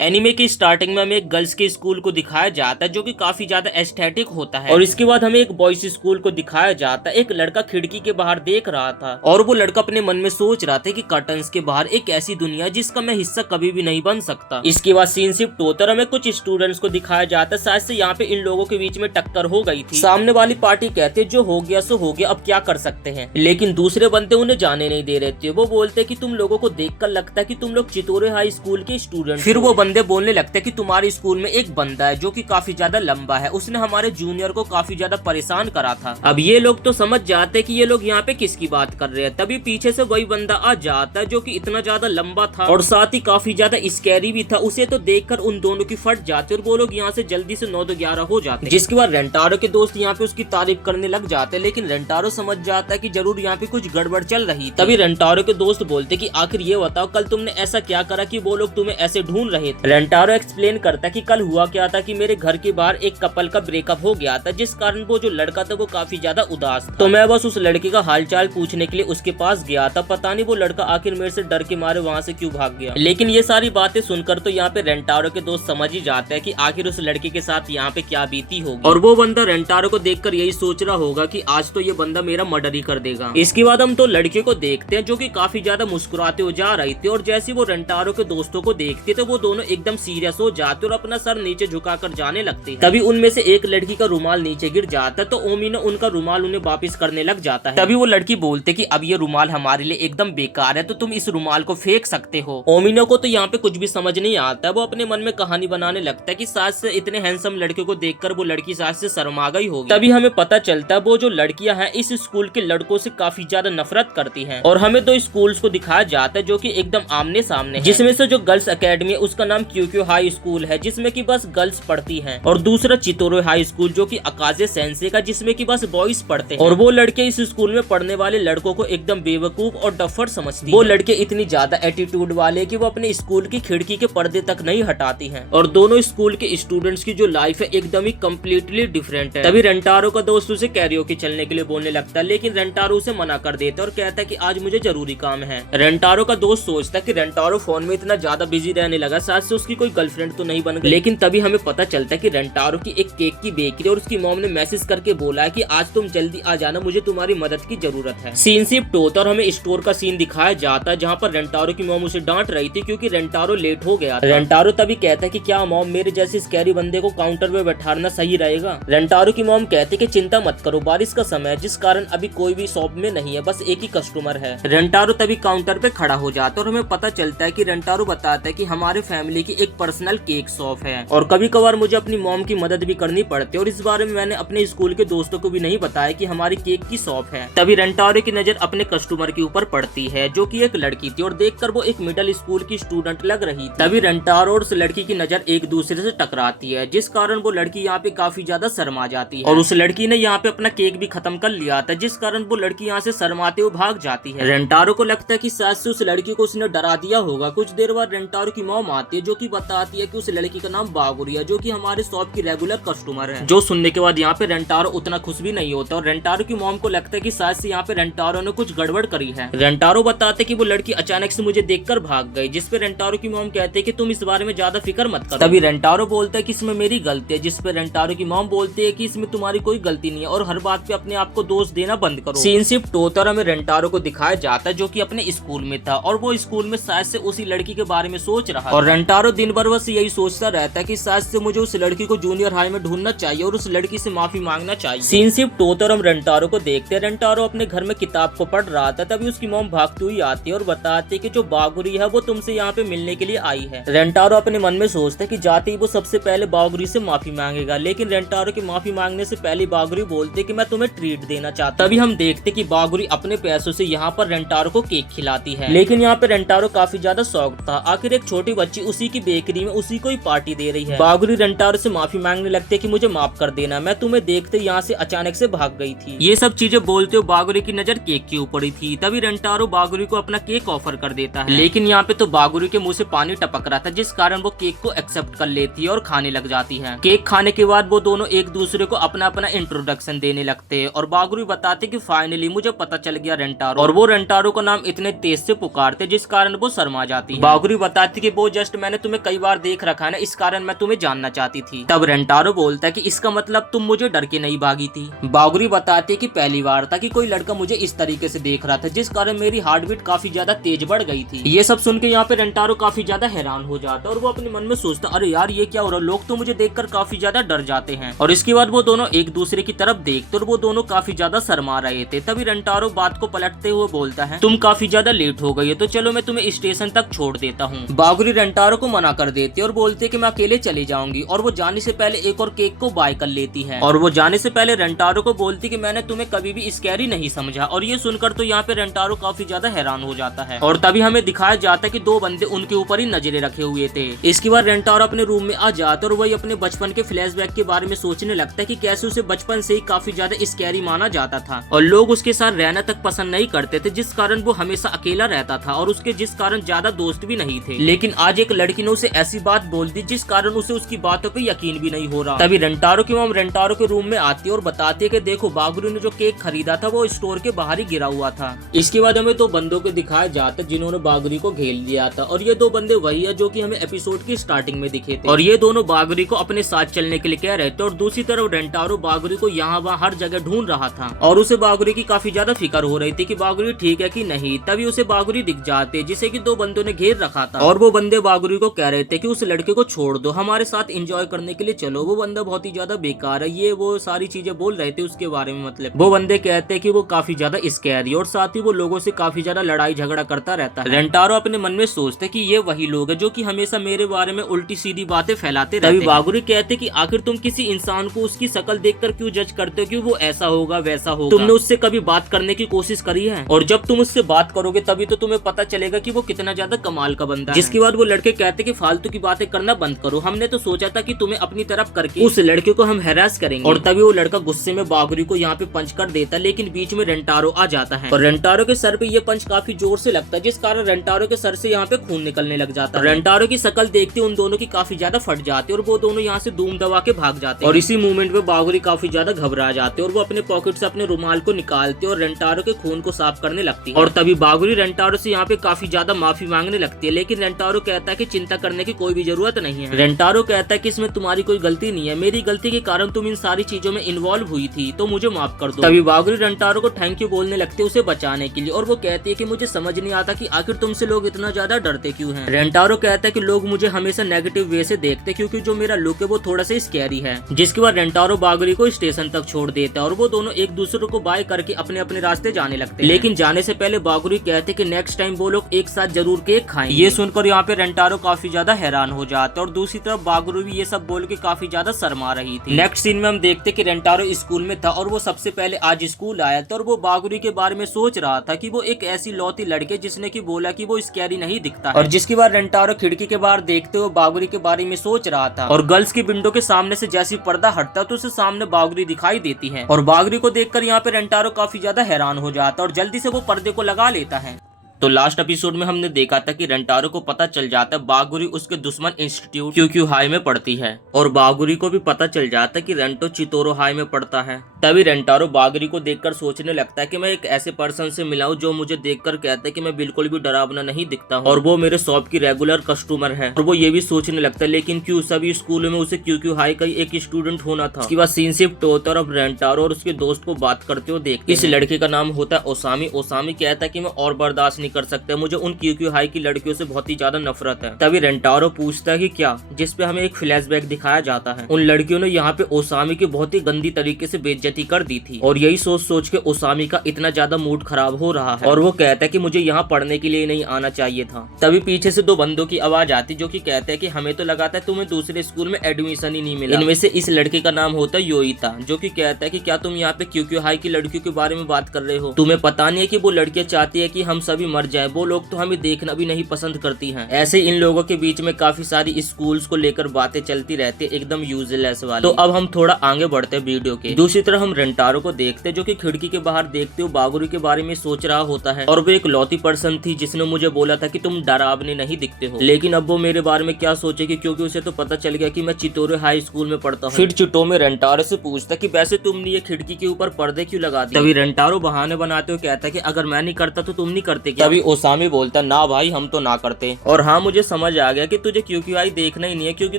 Anime की starting में हमें एक गर्ल्स के स्कूल को दिखाया जाता है जो कि काफी ज्यादा एस्थेटिक होता है और इसके बाद हमें एक बॉयज स्कूल को दिखाया जाता है। एक लड़का खिड़की के बाहर देख रहा था और वो लड़का अपने मन में सोच रहा था कि कर्टन्स के बाहर एक ऐसी दुनिया है जिसका मैं हिस्सा कभी भी नहीं बन सकता। इसके बाद सीन शिफ्ट होता है, हमें कुछ स्टूडेंट्स को दिखाया जाता है। शायद से यहाँ पे इन लोगों के बीच में टक्कर हो गई थी। सामने वाली पार्टी कहते जो हो गया सो हो गया, अब क्या कर सकते हैं, लेकिन दूसरे बंदे उन्हें जाने नहीं दे रहे थे। वो बोलते कि तुम लोगों को देखकर लगता है कि तुम लोग चितोरे हाई स्कूल के स्टूडेंट। फिर वो बंदे बोलने लगते कि तुम्हारे स्कूल में एक बंदा है जो कि काफी ज्यादा लंबा है, उसने हमारे जूनियर को काफी ज्यादा परेशान करा था। अब ये लोग तो समझ जाते कि ये लोग यहाँ पे किसकी बात कर रहे हैं। तभी पीछे से वही बंदा आ जाता है जो कि इतना ज्यादा लंबा था और साथ ही काफी ज्यादा स्कैरी भी था। उसे तो देखकर उन दोनों की फट जाती और वो लोग यहाँ से जल्दी से 9-11 हो जाते। जिसके बाद रेंटारो के दोस्त यहाँ पे उसकी तारीफ करने लग जाते, लेकिन रेंटारो समझ जाता है कि जरूर यहाँ पे कुछ गड़बड़ चल रही। तभी रेंटारो के दोस्त बोलते कि आखिर ये बताओ कल तुमने ऐसा क्या करा कि वो लोग तुम्हें ऐसे ढूंढ रहे थे। रेंटारो एक्सप्लेन करता कि कल हुआ क्या था कि मेरे घर के बाहर एक कपल का ब्रेकअप हो गया था, जिस कारण वो जो लड़का था वो काफी ज्यादा उदास था। तो मैं बस उस लड़के का हालचाल पूछने के लिए उसके पास गया था। पता नहीं वो लड़का आखिर मेरे से डर के मारे वहाँ से क्यों भाग गया। लेकिन ये सारी बातें सुनकर तो यहाँ पे रेंटारो के दोस्त समझ ही जाते हैं कि आखिर उस लड़के के साथ यहाँ पे क्या बीती होगी और वो बंदा रेंटारो को देखकर यही सोच रहा होगा कि आज तो ये बंदा मेरा मर्डर ही कर देगा। इसके बाद हम तो लड़के को देखते हैं जो कि काफी ज्यादा मुस्कुराते हो जा रही थी और जैसे वो रेंटारो के दोस्तों को देखते तो वो दोनों एकदम सीरियस हो जाते और अपना सर नीचे झुकाकर जाने लगते। तभी उनमें से एक लड़की का रुमाल नीचे गिर जाता है तो ओमिनो उनका रुमाल उन्हें वापस करने लग जाता है। तभी वो लड़की बोलते कि अब ये रुमाल हमारे लिए एकदम बेकार है तो तुम इस रुमाल को फेंक सकते हो। ओमिनो को तो यहाँ पे कुछ भी समझ नहीं आता। वो अपने मन में कहानी बनाने लगता है कि सास से इतने हैंडसम लड़के को देखकर वो लड़की सास से शर्मा गई होगी। तभी हमें पता चलता है वो जो लड़कियां हैं इस स्कूल के लड़कों से काफी ज्यादा नफरत करती हैं और हमें दो स्कूल्स को दिखाया जाता है जो कि एकदम आमने सामने, जिसमें से जो गर्ल्स एकेडमी है उसका नाम क्यूक्यू हाई स्कूल है जिसमें कि बस गर्ल्स पढ़ती हैं और दूसरा चितोरो हाई स्कूल जो कि अकाजे सेंसे का जिसमें कि बस बॉयज पढ़ते हैं। और वो लड़के इस स्कूल में पढ़ने वाले लड़कों को एकदम बेवकूफ और डफर समझती। वो लड़के इतनी ज्यादा एटीट्यूड वाले कि वो अपने स्कूल की खिड़की के पर्दे तक नहीं हटाती हैं और दोनों स्कूल के स्टूडेंट्स की जो लाइफ है एकदम ही कम्प्लीटली डिफरेंट है। तभी रेंटारो का दोस्त उसे कैरियोके चलने के लिए बोलने लगता है, लेकिन रेंटारो उसे मना कर देता और कहता है कि आज मुझे जरूरी काम है। रेंटारो का दोस्त सोचता है कि रेंटारो फोन में इतना ज्यादा बिजी रहने लगा, साथ से उसकी कोई गर्लफ्रेंड तो नहीं बन गई। लेकिन तभी हमें पता चलता है कि रेंटारो की एक केक की बेकरी और उसकी मॉम ने मैसेज करके बोला है कि आज तुम जल्दी आ जाना, मुझे तुम्हारी मदद की जरूरत है। सीन शिफ्ट होता और हमें स्टोर का सीन दिखाया जाता है जहाँ पर रेंटारो की मॉम उसे डांट रही थी क्योंकि रेंटारो लेट हो गया था। रेंटारो तभी कहता है कि क्या मॉम मेरे जैसे स्कैरी बंदे को काउंटर पे बैठाना सही रहेगा। रेंटारो की मॉम कहती है कि चिंता मत करो, बारिश का समय है जिस कारण अभी कोई भी शॉप में नहीं है, बस एक ही कस्टमर है। रेंटारो तभी काउंटर पे खड़ा हो जाता है और हमें पता चलता है कि रेंटारो बताता है कि हमारे फैमिली की एक पर्सनल केक शॉप है और कभी कभार मुझे अपनी मॉम की मदद भी करनी पड़ती है और इस बारे में मैंने अपने स्कूल के दोस्तों को भी नहीं बताया कि हमारी केक की शॉप है। तभी रेंटारो की नजर अपने कस्टमर के ऊपर पड़ती है जो कि एक लड़की थी और देखकर वो एक मिडिल स्कूल की स्टूडेंट लग रही थी। तभी रेंटारो और उस लड़की की नजर एक दूसरे से टकराती है जिस कारण वो लड़की यहाँ पे काफी ज्यादा शर्मा जाती है और उस लड़की ने यहाँ पे अपना केक भी खत्म कर लिया था जिस कारण वो लड़की यहाँ से शर्माते हुए भाग जाती है। रेंटारो को लगता है कि शायद से उस लड़की को उसने डरा दिया होगा। कुछ देर बाद रेंटारो की मॉम आती है जो कि बताती है कि उस लड़की का नाम बागुरिया जो कि हमारे शॉप की रेगुलर कस्टमर है। जो सुनने के बाद यहाँ पे रेंटारो उतना खुश भी नहीं होता और रेंटारो की मॉम को लगता है कि शायद से यहाँ पे रेंटारो ने कुछ गड़बड़ करी है। रेंटारो बताते कि वो लड़की अचानक से मुझे देखकर भाग गई, जिस पे रेंटारो की मॉम कहते हैं कि तुम इस बारे में ज्यादा फिक्र मत करो। तभी रेंटारो बोलता है कि इसमें मेरी गलती है, जिस पे रेंटारो की मॉम बोलती है कि इसमें तुम्हारी कोई गलती नहीं है और हर बात पे अपने आप को दोष देना बंद करो। सीन शिफ्ट होता और हमें रेंटारो को दिखाया जाता है जो कि अपने स्कूल में था और वो स्कूल में शायद से उसी लड़की के बारे में सोच रहा है और रेंटारो दिन भर बस यही सोचता रहता है कि शायद से मुझे उस लड़की को जूनियर हाई में ढूंढना चाहिए और उस लड़की से माफी मांगना चाहिए। सीन शिफ्ट होता और हम रेंटारो को देखते हैं। रेंटारो अपने घर में किताब को पढ़ रहा था, तभी उसकी मॉम भागती हुई आती है और बताती है कि जो बागुरी है वो तुमसे यहाँ पे मिलने के लिए आई है। रेंटारो अपने मन में सोचता है कि जाते ही वो सबसे पहले बागुरी से माफी मांगेगा, लेकिन रेंटारो की माफी मांगने से पहले बागुरी बोलते कि मैं तुम्हें ट्रीट देना चाहता। तभी हम देखते कि बागुरी अपने पैसों से यहाँ पर रेंटारो को केक खिलाती है, लेकिन यहाँ पे रेंटारो काफी ज्यादा शॉक्ड था। आखिर एक छोटी बच्ची उसी की बेकरी में उसी को ही पार्टी दे रही है। बागुरी रेंटारो से माफी मांगने लगते कि मुझे माफ कर देना, मैं तुम्हें देखते यहाँ से अचानक से भाग गई थी। ये सब चीजें बोलते हुए बागुरी की नजर केक के ऊपर ही थी। तभी रेंटारो बागुरी को अपना केक ऑफर कर देता है, लेकिन यहाँ पे तो बागुरी के मुंह से पानी टपक रहा था जिस कारण वो केक को एक्सेप्ट कर लेती है और खाने लग जाती है। केक खाने के बाद वो दोनों एक दूसरे को अपना अपना इंट्रोडक्शन देने लगते हैं और बागुरी बताते कि फाइनली मुझे पता चल गया रेंटारो, और वो रेंटारो का नाम इतने तेज से पुकारते जिस कारण वो शर्मा जाती है। बागुरी बताती कि वो जस्ट मैंने तुम्हें कई बार देख रखा है ना, इस कारण मैं तुम्हें जानना चाहती थी। तब रेंटारो बोलता है कि इसका मतलब तुम मुझे डर के नहीं भागी थी। बागुरी बताती है कि पहली बार था कि कोई लड़का मुझे इस तरीके से देख रहा था, जिस कारण मेरी हार्ट बीट काफी ज्यादा तेज बढ़ गई थी। ये सब सुन के यहाँ पे रेंटारो काफी ज्यादा हैरान हो जाता है और वो अपने मन में सोचता, अरे यार ये क्या हो रहा है, लोग तो मुझे देखकर काफी ज्यादा डर जाते हैं। और इसके बाद वो दोनों एक दूसरे की तरफ देखते और वो दोनों काफी ज्यादा शर्मा रहे थे। तभी रेंटारो बात को पलटते हुए बोलता है, तुम काफी ज्यादा लेट हो गई है, तो चलो मैं तुम्हें स्टेशन तक छोड़ देता हूँ। बागुरी रेंटारो को मना कर देती है और बोलते है कि मैं अकेले चली जाऊंगी, और वो जाने से पहले एक और केक को बाय कर लेती है। और वो जाने से पहले रेंटारो को बोलती कि मैंने तुम्हें कभी भी स्कैरी नहीं समझा। और ये सुनकर तो यहाँ पे रेंटारो काफी ज्यादा हैरान हो जाता है। और तभी हमें दिखाया जाता है कि दो बंदे उनके ऊपर ही नजरें रखे हुए थे। इसके बाद रेंटारो अपने रूम में आ जाता है और वही अपने बचपन के फ्लैशबैक के बारे में सोचने लगता है कि कैसे उसे बचपन से ही काफी ज्यादा स्कैरी माना जाता था और लोग उसके साथ रहना तक पसंद नहीं करते थे, जिस कारण वो हमेशा अकेला रहता था और उसके जिस कारण ज्यादा दोस्त भी नहीं थे। लेकिन आज एक लड़की ने उसे ऐसी बात बोल दी जिस कारण उसे उसकी बातों पे यकीन भी नहीं हो रहा। तभी रेंटारो की मॉम रेंटारो के रूम में आती है और बताती है कि देखो बागुरी ने जो केक खरीदा था वो स्टोर के बाहर ही गिरा हुआ था। इसके बाद हमें दो बंदों को दिखाया जाता है जिन्होंने बागुरी को घेर लिया था, और ये दो बंदे वही है जो कि हमें एपिसोड की स्टार्टिंग में दिखे थे। और ये दोनों बागुरी को अपने साथ चलने के लिए कह रहे थे और दूसरी तरफ रेंटारो बागुरी को यहाँ वहाँ हर जगह ढूंढ रहा था और उसे बागुरी की काफी ज्यादा फिक्र हो रही थी कि बागुरी ठीक है कि नहीं। तभी उसे बागुरी दिख जाते जिसे कि दो बंदों ने घेर रखा था और वो बंदे बागुरी को कह रहे थे कि उस लड़के को छोड़ दो, हमारे साथ एंजॉय करने के लिए चलो। वो बंदा बहुत ही ज्यादा बेकार है, ये वो सारी चीजें बोल रहे थे उसके बारे में। मतलब वो बंदे कहते हैं कि वो काफी ज्यादा स्कैरी और साथ ही वो लोगों से काफी ज्यादा लड़ाई झगड़ा करता रहता है। रेंटारो अपने मन में सोचते कि ये वही लोग है जो कि हमेशा मेरे बारे में उल्टी सीधी बातें फैलाते रहते हैं। तभी बागुरी कहते कि आखिर तुम किसी इंसान को उसकी शक्ल देखकर क्यों जज करते हो कि वो ऐसा होगा वैसा होगा? तुमने उससे कभी बात करने की कोशिश करी है? और जब तुम उससे बात करोगे तभी तो तुम्हें पता चलेगा कि वो कितना ज्यादा कमाल का बंदा है। जिसके बाद वो लड़के कहते कि फालतू की बातें करना बंद करो, हमने तो सोचा था कि तुम्हें अपनी तरफ करके उस लड़के को हम हैरास करेंगे। और तभी वो लड़का गुस्से में बागुरी को यहाँ पे पंच कर देता, लेकिन बीच में रेंटारो आ जाता है और रेंटारो के सर पे ये पंच काफी जोर से लगता है, जिस कारण रेंटारो के सर से यहाँ पे खून निकलने लग जाता है। रेंटारो की शक्ल देखते उन दोनों की काफी ज्यादा फट जाती है और वो दोनों यहाँ से धूम दबा के भाग जाते हैं। और इसी मूवमेंट में बागुरी काफी ज्यादा घबरा जाते और वो अपने पॉकेट से अपने रुमाल को निकालते और रेंटारो के खून को साफ करने लगती है। और तभी बागुरी रेंटारो से यहाँ पे काफी ज्यादा माफी मांगने लगती है, लेकिन रेंटारो कहता है कि चिंता करने की कोई भी जरूरत नहीं है। रेंटारो कहता है कि इसमें तुम्हारी कोई गलती नहीं है, मेरी गलती के कारण तुम इन सारी चीजों में इन्वॉल्व हुई थी, तो मुझे माफ कर दो। तभी बागुरी रेंटारो को थैंक यू बोलने लगती है उसे बचाने के लिए, और वो कहती है कि मुझे समझ नहीं आता कि आखिर तुमसे लोग इतना ज्यादा डरते क्यों हैं। रेंटारो कहता है कि लोग मुझे हमेशा नेगेटिव वे से देखते क्योंकि जो मेरा लुक है वो थोड़ा सा स्कैरी है। जिसके बाद रेंटारो बागुरी को स्टेशन तक छोड़ देता है और वो दोनों एक दूसरे को बाय करके अपने अपने रास्ते जाने लगते हैं। लेकिन जाने से पहले बागुरी कहते कि नेक्स्ट टाइम वो लोग एक साथ जरूर केक खाएंगे। ये सुनकर यहाँ पे रेंटारो काफी ज्यादा हैरान हो जाता है और दूसरी तरफ बागुरी भी ये सब बोल के काफी ज्यादा शर्मा रही थी। नेक्स्ट सीन में हम देखते कि रेंटारो स्कूल में था और वो सबसे पहले आज स्कूल आया था और वो बागुरी के बारे में सोच रहा था कि वो एक ऐसी लौती लड़के जिसने की बोला कि वो स्कैरी नहीं दिखता है। और जिसके बाद रेंटारो खिड़की के बाहर देखते हुए बागुरी के बारे में सोच रहा था और गर्ल्स की विंडो के सामने से जैसी पर्दा हटता तो उसे सामने बागुरी दिखाई देती है और बागुरी को देखकर यहाँ पे रेंटारो काफी ज्यादा हैरान हो जाता है और जल्दी से वो पर्दे को लगा लेता है। तो लास्ट एपिसोड में हमने देखा था कि रेंटारो को पता चल जाता है बागुरी उसके दुश्मन इंस्टीट्यूट क्यूक्यू हाई में पढ़ती है और बागुरी को भी पता चल जाता है कि रेंटो चितोरो हाई में पढ़ता है। तभी रेंटारो बागुरी को देखकर सोचने लगता है कि मैं एक ऐसे पर्सन से मिला हूं जो मुझे देखकर कहता है कि मैं बिल्कुल भी डरावना नहीं दिखता हूं और वो मेरे शॉप की रेगुलर कस्टमर है। और वो ये भी सोचने लगता है लेकिन क्यों सभी स्कूलों में उसे क्यूक्यू हाई का एक स्टूडेंट होना था। उसके बाद सीन शिफ्ट होता है और अब रेंटारो और उसके दोस्त को बात करते हुए देखते हैं। इस लड़के का नाम होता है ओसामी। ओसामी कहता है कि मैं और बर्दाश्त नहीं कर सकता, मुझे उन क्यूक्यू हाई की लड़कियों से बहुत ही ज्यादा नफरत है। तभी रेंटारो पूछता है कि क्या, जिसपे हमें एक फ्लैशबैक दिखाया जाता है उन लड़कियों ने यहाँ पे ओसामी की बहुत ही गंदी तरीके से बेइज्जती कर दी थी और यही सोच सोच के ओसामी का इतना ज्यादा मूड खराब हो रहा है और वो कहता है कि मुझे यहाँ पढ़ने के लिए नहीं आना चाहिए था। तभी पीछे से दो बंदों की आवाज आती जो कि कहते हैं कि हमें तो लगाता है तुम्हें दूसरे स्कूल में एडमिशन ही नहीं मिला। इनमें से इस लड़के का नाम होता है योइता जो कि कहता है कि क्या तुम यहाँ पे क्यूक्यू हाई की लड़कियों के बारे में बात कर रहे हो? तुम्हें पता नहीं है कि वो लड़कियां चाहती है कि हम सभी मर जाएं, वो लोग तो हमें देखना भी नहीं पसंद करती हैं। ऐसे इन लोगों के बीच में काफी सारी स्कूल्स को लेकर बातें चलती रहती है एकदम यूजलेस वाली। तो अब हम थोड़ा आगे बढ़ते हैं वीडियो के। दूसरी तरफ हम रेंटारो को देखते जो कि खिड़की के बाहर देखते हुए बागुरी के बारे में सोच रहा होता है। और वो एक लौती पर्सन थी जिसने मुझे बोला था कि तुम डरावने नहीं दिखते हो, लेकिन अब वो मेरे बारे में क्या सोचेगी, क्योंकि उसे तो पता चल गया कि मैं चितोरे हाई स्कूल में पढ़ता हूँ। फिर चिटोमे रेंटारो से पूछता कि वैसे तुमने ये खिड़की के ऊपर पर्दे क्यों लगा दिए। तभी रेंटारो बहाने बनाते हुए कहता कि अगर मैं नहीं करता तो तुम नहीं करते क्या। तभी ओसामी बोलता ना भाई हम तो ना करते। और हाँ मुझे समझ आ गया कि तुझे क्यूक्यूआई देखना ही नहीं है, क्योंकि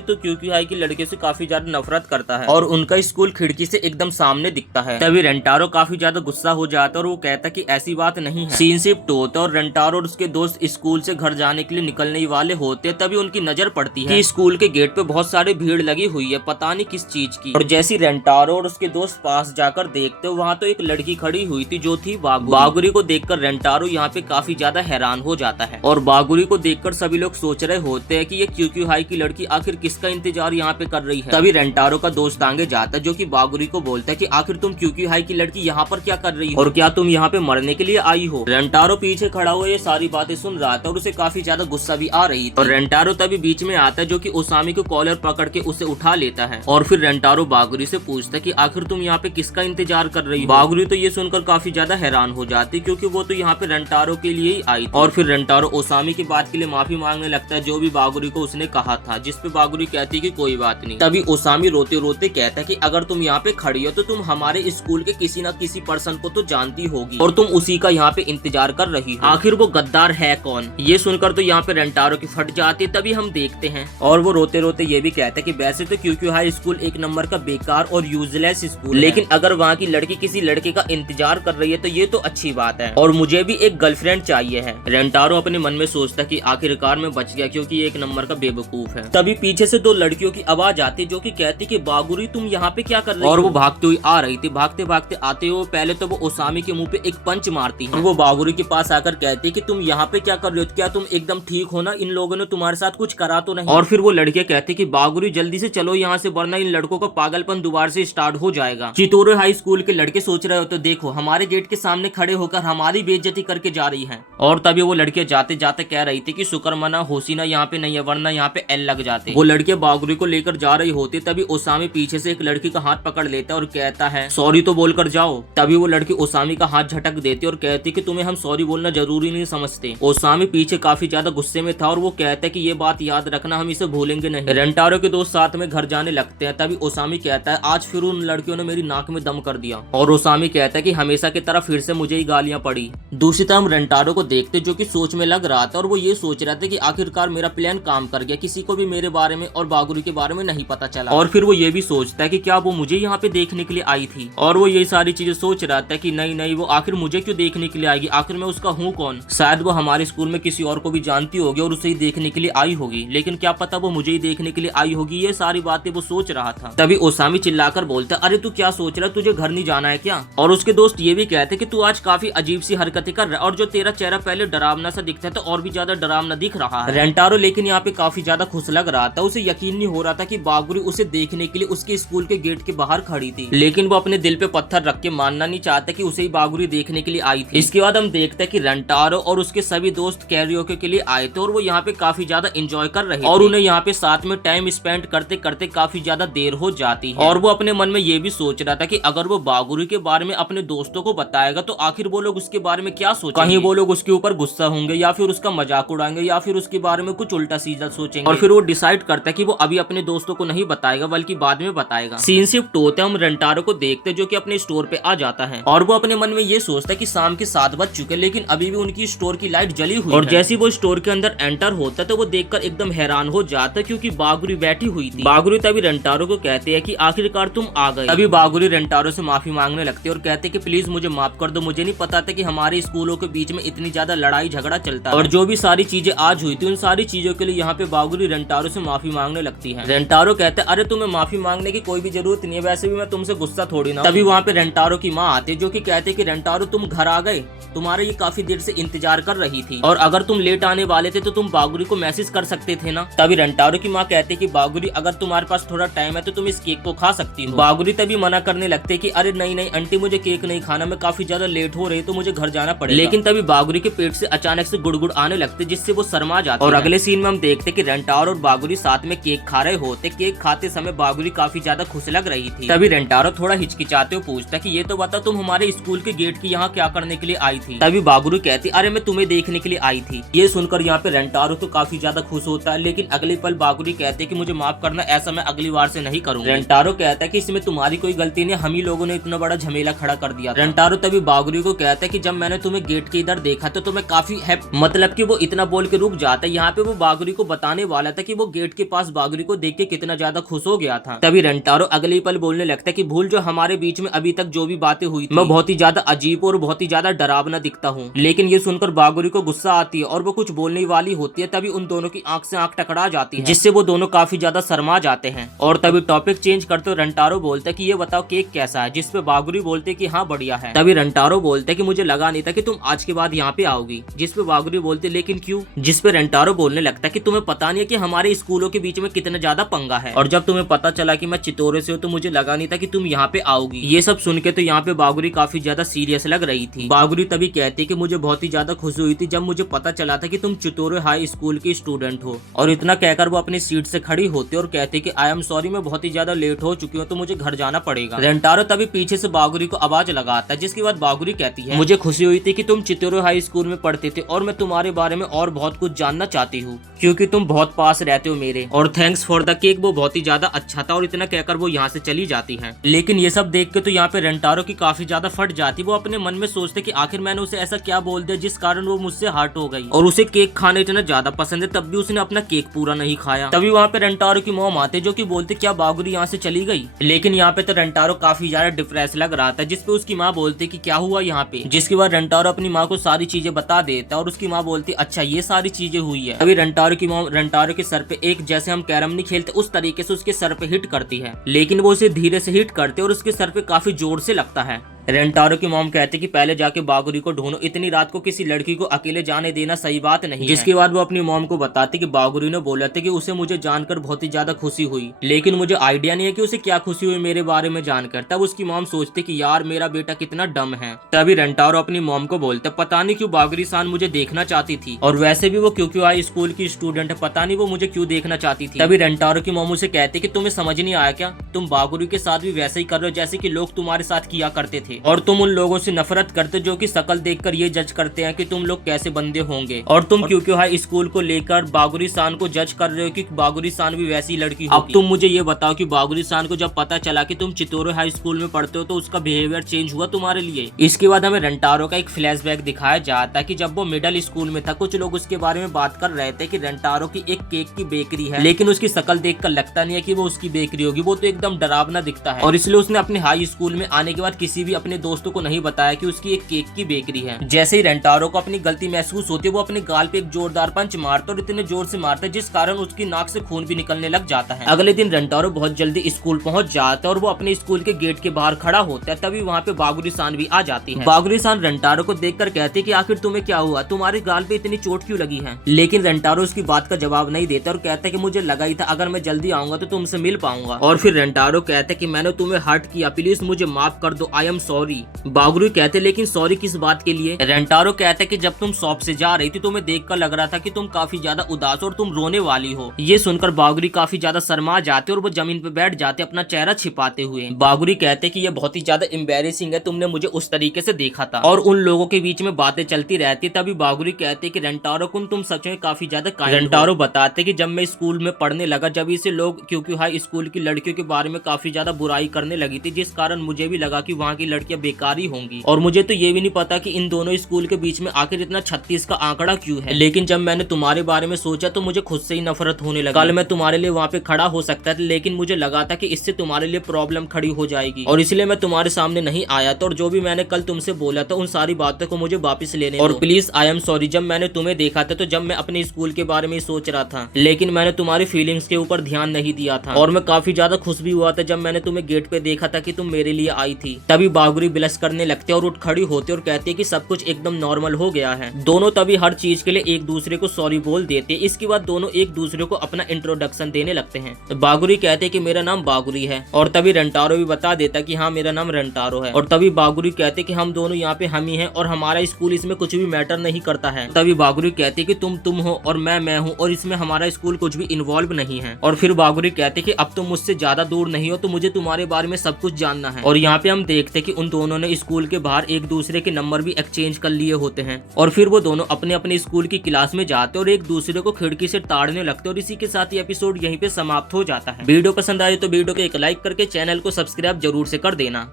तू क्यूक्यूआई की लड़के से काफी ज्यादा नफरत करता है और उनका स्कूल खिड़की से एकदम सामने दिखता है। तभी रेंटारो काफी ज्यादा गुस्सा हो जाता है और वो कहता कि ऐसी बात नहीं है। सीन शिफ्ट होता है और रेंटारो और उसके दोस्त स्कूल से घर जाने के लिए निकलने वाले होते, तभी उनकी नजर पड़ती है कि स्कूल के गेट पे बहुत सारी भीड़ लगी हुई है, पता नहीं किस चीज की। और जैसी रेंटारो और उसके दोस्त पास जाकर देखते वहाँ तो एक लड़की खड़ी हुई थी जो थी बागुरी को देखकर रेंटारो यहाँ पे काफी ज्यादा हैरान हो जाता है। और बागुरी को देखकर सभी लोग सोच रहे होते हैं कि ये क्यूक्यूआई की लड़की आखिर किसका इंतजार यहाँ पे कर रही है। तभी रेंटारो का दोस्त आगे जाता है जो कि बागुरी को बोलता है कि आखिर तुम क्यूक्यूआई की लड़की यहाँ पर क्या कर रही हो और क्या तुम यहाँ पे मरने के लिए आई हो। रेंटारो पीछे खड़ा हुआ ये सारी बातें सुन रहा था और उसे काफी ज्यादा गुस्सा भी आ रही थी। और रेंटारो तभी बीच में आता है जो कि ओसामी को कॉलर पकड़ के उसे उठा लेता है। और फिर रेंटारो बागुरी से पूछता है कि आखिर तुम यहाँ पे किसका इंतजार कर रही हो। बागुरी तो ये सुनकर काफी ज्यादा हैरान हो जाती क्योंकि वो तो यहाँ पे रेंटारो के लिए ही आई थी। और फिर रेंटारो ओसामी की बात के लिए माफी मांगने लगता है जो भी बागुरी को उसने कहा था, जिसपे बागुरी कहती है कि कोई बात नहीं। तभी ओसामी रोते रोते कहता है कि अगर तुम यहाँ पे खड़ी हो तो तुम हमारे स्कूल के किसी न किसी पर्सन को तो जानती होगी और तुम उसी का यहाँ पे इंतजार कर रही हो। आखिर वो गद्दार है कौन। ये सुनकर तो यहाँ पे रेंटारो की फट जाती है। तभी हम देखते हैं और वो रोते रोते ये भी कहते हैं कि वैसे तो क्यूक्यूआई स्कूल एक नंबर का बेकार और यूजलेस स्कूल, लेकिन अगर वहाँ की लड़की किसी लड़के का इंतजार कर रही है तो ये तो अच्छी बात है और मुझे भी एक गर्लफ्रेंड चाहिए है। रेंटारो अपने मन में सोचता कि आखिरकार मैं बच गया क्योंकि ये एक नंबर का बेवकूफ है। तभी पीछे से दो लड़कियों की आवाज आती जो कि कहती कि बागुरी तुम यहाँ पे क्या कर रही हो। और वो भागती हुई आ रही थी। भागते भागते आते हुए पहले तो वो ओसामी के मुंह पे एक पंच मारती है और वो बागुरी के पास आकर कहती कि तुम यहाँ पे क्या कर रही हो, क्या तुम एकदम ठीक हो ना, इन लोगों ने तुम्हारे साथ कुछ करा तो नहीं। और फिर वो लड़कियां कहती कि बागुरी जल्दी से चलो यहाँ से वरना इन लड़कों का पागलपन दोबारा से स्टार्ट हो जाएगा। चितोरे हाई स्कूल के लड़के सोच रहे हो तो देखो हमारे गेट के सामने खड़े होकर हमारी बेइज्जती करके जा रही है। और तभी वो लड़कियां जाते जाते कह रही थी कि शुक्र मना होसीना यहाँ पे नहीं है वरना यहाँ पे एल लग जाते। वो लड़के बागुरी को लेकर जा रही होती तभी ओसामी पीछे से एक लड़की का हाथ पकड़ लेता और कहता है सॉरी तो बोलकर जाओ। तभी वो लड़की ओसामी का हाथ झटक देती और कहती कि तुम्हें हम सॉरी बोलना जरूरी नहीं समझते। ओसामी पीछे काफी ज्यादा गुस्से में था और वो कहता है कि ये बात याद रखना हम इसे भूलेंगे नहीं। रेंटारो के दोस्त साथ में घर जाने लगते हैं। तभी ओसामी कहता है आज फिर उन लड़कियों ने मेरी नाक में दम कर दिया। और ओसामी कहता है कि हमेशा की तरह फिर से मुझे ही गालियां पड़ी। दूसरी तरफ हम रेंटारो को देखते जो कि सोच में लग रहा था और वो ये सोच रहा था कि आखिरकार मेरा प्लान काम कर गया, किसी को भी मेरे बारे में और बागुरी के बारे में नहीं पता चला। और फिर वो ये भी सोचता है कि क्या वो मुझे यहाँ पे देखने के लिए आई थी। और वो ये सारी चीजें सोच रहा था कि नहीं नहीं वो आखिर मुझे क्यों देखने के लिए आएगी, आखिर मैं उसका हूँ कौन। शायद वो हमारे स्कूल में किसी और को भी जानती होगी और उसे ही देखने के लिए आई होगी, लेकिन क्या पता वो मुझे ही देखने के लिए आई होगी। ये सारी बातें वो सोच रहा था। तभी ओसामी चिल्लाकर बोलता अरे तू क्या सोच रहा है, तुझे घर नहीं जाना है क्या। और उसके दोस्त ये भी कहते कि तू आज काफी अजीब सी हरकतें कर रहा है और जो तेरा चेहरा पहले डरावना सा दिखता है तो और भी ज्यादा डरावना दिख रहा है। रेंटारो लेकिन यहाँ पे काफी ज्यादा खुश लग रहा था। उसे यकीन नहीं हो रहा था कि बागुरी उसे देखने के लिए उसके स्कूल के गेट के बाहर खड़ी थी, लेकिन वो अपने दिल पे पत्थर रख के मानना नहीं चाहता कि उसे ही बागुरी देखने के लिए आई थी। इसके बाद हम देखते हैं कि रेंटारो और उसके सभी दोस्त कैरियोके के लिए आए थे और वो यहाँ पे काफी ज्यादा एंजॉय कर रहे थे और उन्हें यहाँ पे साथ में टाइम स्पेंड करते करते काफी ज्यादा देर हो जाती है। और वो अपने मन में ये भी सोच रहा था कि अगर वो बागुरी के बारे में अपने दोस्तों को बताएगा तो आखिर वो लोग उसके बारे में क्या सोचेंगे। कहीं वो लोग उसके ऊपर गुस्सा होंगे या फिर उसका मजाक उड़ाएंगे या फिर उसके बारे में कुछ उल्टा सीधा सोचेंगे। और फिर वो डिसाइड करता है कि वो अभी अपने दोस्तों को नहीं बताएगा बल्कि बाद में बताएगा। सीन शिफ्ट होते हम रेंटारो को देखते जो कि अपने स्टोर पे आ जाता है और वो अपने मन में ये सोचता है कि शाम के 7 बज चुके लेकिन अभी भी उनकी स्टोर की लाइट जली हुई और जैसे वो स्टोर के अंदर एंटर होता है तो वो देखकर एकदम हैरान हो जाता है क्योंकि बागुरी बैठी हुई थी। बागुरी तभी रेंटारो को कहते हैं कि आखिरकार तुम आ गए। तभी बागुरी रेंटारो से माफी मांगने लगती है और कहते हैं कि प्लीज मुझे माफ कर दो, मुझे नहीं पता था कि हमारे स्कूलों के बीच में इतनी ज्यादा लड़ाई झगड़ा चलता है और जो भी सारी चीजें आज हुई थी उन सारी चीजों के लिए यहाँ पे बागुरी रेंटारो से माफी मांगने लगती है। रेंटारो कहते हैं अरे तुम्हें माफी मांगने की कोई भी जरूरत नहीं है, वैसे भी मैं तुमसे गुस्सा थोड़ी ना। तभी वहाँ पे रेंटारो की माँ आती है जो कि कहते कि रेंटारो तुम घर आ गए, तुम्हारे ये काफी देर से इंतजार कर रही थी और अगर तुम लेट आने वाले थे तो तुम बागुरी को मैसेज कर सकते थे ना। तभी रेंटारो की माँ कहते कि बागुरी अगर तुम्हारे पास थोड़ा टाइम है तो तुम इस केक को खा सकती हो। बागुरी तभी मना करने लगते कि अरे नहीं नहीं आंटी मुझे केक नहीं खाना, मैं काफी ज्यादा लेट हो रही तो मुझे घर जाना पड़ेगा। लेकिन तभी बागुरी के पेट से अचानक से गुड़गुड़ आने लगते जिससे वो शर्मा जाती और अगले सीन में हम देखते कि रेंटारो और बागुरी साथ में केक खा रहे होते। केक खाते समय बागुरी काफी ज्यादा खुश लग रही थी। तभी रेंटारो थोड़ा थोड़ा हिचकिचाते हुए पूछता कि ये तो बता तुम हमारे स्कूल के गेट की यहाँ क्या करने के लिए आई थी। तभी बागुरु कहती अरे मैं तुम्हें देखने के लिए आई थी। ये सुनकर यहाँ पे रेंटारो तो काफी ज्यादा खुश होता है, लेकिन अगले पल बागुरु कहते कि मुझे माफ करना, ऐसा मैं अगली बार से नहीं करूंगा। रेंटारो कहता है कि इसमें तुम्हारी कोई गलती नहीं, हम ही लोगों ने इतना बड़ा झमेला खड़ा कर दिया। रेंटारो तभी बागुरु को कहता है कि जब मैंने तुम्हें गेट के इधर देखा तो मैं काफी मतलब कि वो इतना बोल के रुक जाता है। यहाँ पे वो बागुरु को बताने वाला था कि वो गेट के पास बागुरु को देख के कितना ज्यादा खुश हो गया था। तभी रेंटारो अगले पल बोलने लगता है कि भूल जो हमारे बीच में अभी तक जो भी बातें हुई थी, मैं बहुत ही ज्यादा अजीब और बहुत ही ज्यादा डरावना दिखता हूँ। लेकिन ये सुनकर बागुरु को गुस्सा आती है और वो कुछ बोलने वाली होती है। तभी उन दोनों की आंख से आंख टकरा जाती है, जिससे वो दोनों काफी ज्यादा शर्मा जाते हैं। और तभी टॉपिक चेंज करते रेंटारो बोलता है कि ये बताओ केक कैसा है, जिसपे बागुरु बोलते कि हाँ बढ़िया है। तभी रेंटारो बोलते कि मुझे लगा नहीं था कि तुम आज के बाद यहाँ पे आओगी, जिसपे बागुरु बोलते लेकिन क्यों, जिसपे रेंटारो बोलने लगता है कि तुम्हें पता नहीं है कि हमारे स्कूलों के बीच में कितना ज्यादा पंगा है, और जब तुम्हें पता चला कि मैं चितोरे से हूँ तो मुझे लगा नहीं था कि तुम यहाँ पे आओगी। ये सब सुन के तो यहाँ पे बागुरु काफी ज्यादा सीरियस लग रही थी। बागुरु तभी कहती कि मुझे बहुत ही ज्यादा खुशी हुई थी जब मुझे पता चला था कि तुम चितोरे हाई स्कूल की स्टूडेंट हो। और इतना कहकर वो अपनी सीट से खड़ी होती और कहती कि आई एम सॉरी, मैं बहुत ही ज्यादा लेट हो चुकी हूँ तो मुझे घर जाना पड़ेगा। रेंटारो तभी पीछे से बागुरु को आवाज लगाता है, जिसके बाद बागुरु कहती है मुझे खुशी हुई थी कि तुम चितोरे हाई स्कूल में पढ़ते थे और मैं तुम्हारे बारे में और बहुत कुछ जानना चाहती हूँ, क्योंकि तुम बहुत पास रहते हो मेरे। और थैंक्स फॉर द केक, वो बहुत ही ज्यादा अच्छा था। और इतना कहकर वो यहाँ से चली जाती है। लेकिन ये सब देख के तो यहाँ पे रेंटारो की काफी ज्यादा फट जाती। वो अपने मन में सोचते कि आखिर मैंने उसे ऐसा क्या बोल दिया जिस कारण वो मुझसे हर्ट हो गई, और उसे केक खाना इतना ज्यादा पसंद है तब भी उसने अपना केक पूरा नहीं खाया। तभी वहाँ पे रेंटारो की मॉम आते जो कि बोलते क्या बागुरु यहाँ से चली गई। लेकिन यहाँ पे तो रेंटारो काफी ज्यादा डिप्रेस लग रहा था, जिसपे उसकी माँ बोलती कि क्या हुआ यहाँ पे, जिसके बाद रेंटारो अपनी माँ को सारी चीजें बता देता और उसकी माँ बोलती अच्छा ये सारी चीजें हुई है। तभी रेंटारो की मॉम रेंटारो के सर पे एक, जैसे हम कैरम नहीं खेलते उस तरीके से उसके सर पे हिट करती है, लेकिन वो उसे धीरे से हिट करते और उसके सर पे काफी जोर से लगता है। रेंटारो की मॉम कहते कि पहले जाके बागुरु को ढूंढो, इतनी रात को किसी लड़की को अकेले जाने देना सही बात नहीं है। जिसके बाद वो अपनी मॉम को बताती कि बागुरु ने बोला था कि उसे मुझे जानकर बहुत ही ज्यादा खुशी हुई, लेकिन मुझे आइडिया नहीं है कि उसे क्या खुशी हुई मेरे बारे में जानकर। तब उसकी मॉम सोचती कि यार मेरा बेटा कितना डम है। तभी रेंटारो अपनी मॉम को बोलते पता नहीं क्यों बागुरु सान मुझे देखना चाहती थी, और वैसे भी वो क्योंकि आई स्कूल की स्टूडेंट है, पता नहीं वो मुझे क्यों देखना चाहती थी। तभी रेंटारो की मॉम उसे कहते कि तुम्हें समझ नहीं आया क्या, तुम बागुरु के साथ भी वैसे ही कर रहे हो जैसे कि लोग तुम्हारे साथ किया करते थे, और तुम उन लोगों से नफरत करते जो कि शक्ल देखकर ये जज करते हैं कि तुम लोग कैसे बंदे होंगे, और तुम क्योंकि हाई स्कूल को लेकर बागुरु सान को जज कर रहे हो कि बागुरु सान भी वैसी लड़की होगी। अब तुम मुझे ये बताओ कि बागुरु सान को जब पता चला कि तुम चितोरे हाई स्कूल में पढ़ते हो तो उसका बिहेवियर चेंज हुआ तुम्हारे लिए। इसके बाद हमें रेंटारो का एक फ्लैशबैक दिखाया जाता है कि जब वो मिडिल स्कूल में था कुछ लोग उसके बारे में बात कर रहे थे कि रेंटारो की एक केक की बेकरी है, लेकिन उसकी शक्ल देखकर लगता नहीं है कि वो उसकी बेकरी होगी, वो तो एकदम डरावना दिखता है। और इसलिए उसने अपने हाई स्कूल में आने के बाद किसी भी अपने दोस्तों को नहीं बताया कि उसकी एक केक की बेकरी है। जैसे ही रेंटारो को अपनी गलती महसूस होती है वो अपने गाल पे एक जोरदार पंच मारता और इतने जोर से मारता है जिस कारण उसकी नाक से खून भी निकलने लग जाता है। अगले दिन रेंटारो बहुत जल्दी स्कूल पहुंच जाता है और वो अपने स्कूल के गेट के बाहर खड़ा होता है। तभी वहाँ पे बागुरु सान भी आ जाती है। बागुरु सान रेंटारो को देखकर कहती है कि आखिर तुम्हें क्या हुआ, तुम्हारे गाल पे इतनी चोट क्यों लगी है। लेकिन रेंटारो उसकी बात का जवाब नहीं देता और कहता है कि मुझे लगा ही था अगर मैं जल्दी आऊंगा तो तुमसे मिल पाऊंगा। और फिर रेंटारो कहता है कि मैंने तुम्हें हर्ट किया, प्लीज मुझे माफ कर दो, आई एम सॉरी। बागुरु कहते लेकिन सॉरी किस बात के लिए। रेंटारो कहता है कि जब तुम शॉप से जा रही थी तो मैं देखकर लग रहा था कि तुम काफी ज्यादा उदास और तुम रोने वाली हो। ये सुनकर बागुरु काफी ज्यादा शर्मा जाते और वो जमीन पे बैठ जाते अपना चेहरा छिपाते हुए। बागुरु कहते कि ये बहुत ही ज्यादा एम्बैरेसिंग है, तुमने मुझे उस तरीके से देखा था, और उन लोगों के बीच में बातें चलती रहती। तभी बागुरु कहते कि रेंटारो तुम सच में काफी ज्यादा काइंड हो। रेंटारो बताते कि जब मैं स्कूल में पढ़ने लगा जब से लोग क्योंकि हाई स्कूल की लड़कियों के बारे में काफी ज्यादा बुराई करने लगी थी, जिस कारण मुझे भी लगा कि वहाँ की लड़कियां बेकार ही होंगी, और मुझे तो ये भी नहीं पता कि इन दोनों स्कूल के बीच में आखिर इतना 36 का आंकड़ा क्यों है। लेकिन जब मैंने तुम्हारे बारे में सोचा तो मुझे खुद से ही नफरत होने लगी। कल मैं तुम्हारे लिए वहाँ पे खड़ा हो सकता था, लेकिन मुझे लगा था कि इससे तुम्हारे लिए प्रॉब्लम खड़ी हो जाएगी, और इसलिए मैं तुम्हारे सामने नहीं आया था। और जो भी मैंने कल तुमसे बोला था उन सारी बातों को मुझे वापस लेने और प्लीज आई एम सॉरी। जब मैंने तुम्हें देखा था तो जब मैं अपने स्कूल के बारे में सोच रहा था, लेकिन मैंने तुम्हारी फीलिंग्स के ऊपर ध्यान नहीं दिया था, और मैं काफी ज्यादा खुश भी हुआ था जब मैंने तुम्हें गेट पे देखा था कि तुम मेरे लिए आई थी। तभी बागुरी बिलस करने लगते और उठ खड़ी होते और कहते कि सब कुछ एकदम नॉर्मल हो गया है। दोनों तभी हर चीज के लिए एक दूसरे को सॉरी बोल देते। इसके बाद दोनों एक दूसरे को अपना इंट्रोडक्शन देने लगते हैं। तो बागुरी कहते कि मेरा नाम बागुरी है और तभी रंटारो भी बता देता कि हाँ मेरा नाम रंटारो है। और तभी बागुरी कहते कि हम दोनों यहाँ पे हम ही हैं और हमारा स्कूल इसमें कुछ भी मैटर नहीं करता है। तभी बागुरी कहती कि तुम हो और मैं हूँ और इसमें हमारा स्कूल कुछ भी इन्वॉल्व नहीं है। और फिर बागुरी कहते कि अब तुम मुझसे ज्यादा दूर नहीं हो तो मुझे तुम्हारे बारे में सब कुछ जानना है। और यहाँ पे हम देखते कि उन दोनों ने स्कूल के बाहर एक दूसरे के नंबर भी एक्सचेंज कर लिए होते हैं और फिर वो दोनों अपने अपने स्कूल की क्लास में जाते और एक दूसरे को खिड़की से ताड़ने लगते। और इसी के साथ ये एपिसोड यहीं पे समाप्त हो जाता है। वीडियो पसंद आए तो वीडियो को एक लाइक करके चैनल को सब्सक्राइब जरूर से कर देना।